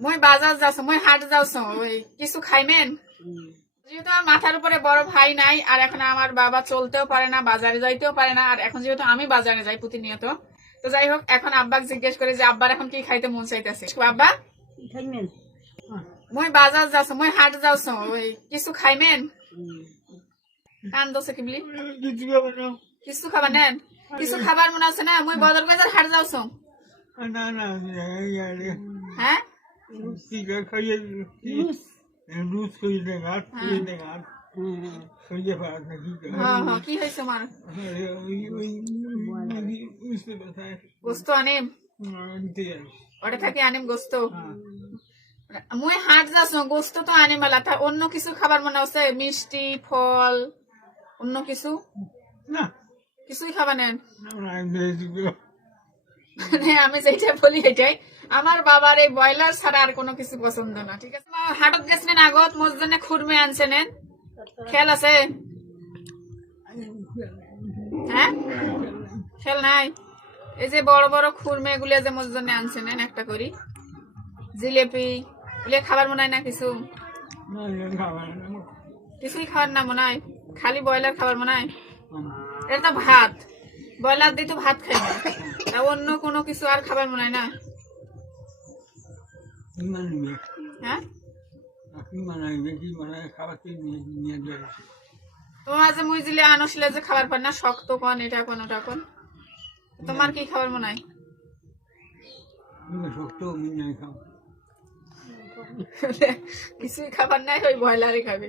মই বাজার যাচ্ছ মই হাট যাচ্ছ ওই কিছু খাইমেন? যেহেতু আমার মাথার উপরে বড় ভাই নাই আর এখন আমার বাবা চলতেও পারে না বাজারে যাইতেও পারে না আর এখন যেহেতু আমি বাজারে যাই প্রতিনিয়ত তো যাই হোক এখন আব্বাক জিজ্ঞেস করে যে আব্বার এখন কি খাইতে মন চাইতেছে আব্বা? মই বাজার যাচ্ছ মই হাট যাচ্ছ ওই কিছু খাইমেন? কান দোষে কি বলি? কিছু খাবে না কিছু খাবার নেন কিছু খাবার মনে আছে না মই বদর বাজার হাট যাচ্ছ না না হ্যাঁ টিকা খাইয়ে রুজ খাইয়ে দেখার খাইয়ে দেখার খাইয়ে পার নাকি হ্যাঁ হ্যাঁ কি হয়েছে আমার ওই ওই বুঝতে পারছে গোস্ত আনিম ওটা থাকি আনিম গোস্ত মুই হাট যাস গোস্ত তো আনিম মেলা তা অন্য কিছু খাবার মনে আছে মিষ্টি ফল অন্য কিছু না কিছুই খাবার নেন মানে আমি যেটা বলি এটাই, আমার বাবার এই ব্রয়লার ছাড়া আর কোনো কিছু পছন্দ না, ঠিক আছে? হাটত গেছিলেন আগত, মোর জন্য খুরমে আনছে নেন খেয়াল আছে? হ্যাঁ? খেয়াল নাই? এই যে বড় বড় খুরমে গুলো যে মোর জন্য আনছে নেন একটা করি। জিলেপি, এগুলো খাবার মনে না কিছু? কিছুই খাবার না মনে হয়। খালি ব্রয়লার খাবার মনে হয়? এটা তো ভাত। ব্রয়লার দিয়ে তো ভাত খাই না। তা অন্য কিছু আর খাবার মনে হয় না? হ্যাঁ? তোমার যে মুই দিলে আনসলে যে খাবার পান না শক্ত কোন এটা কোন ওটা কোন তোমার কি খাবার মনে হয়? কিছুই খাবার নাই ওই ব্রয়লারই খাবে।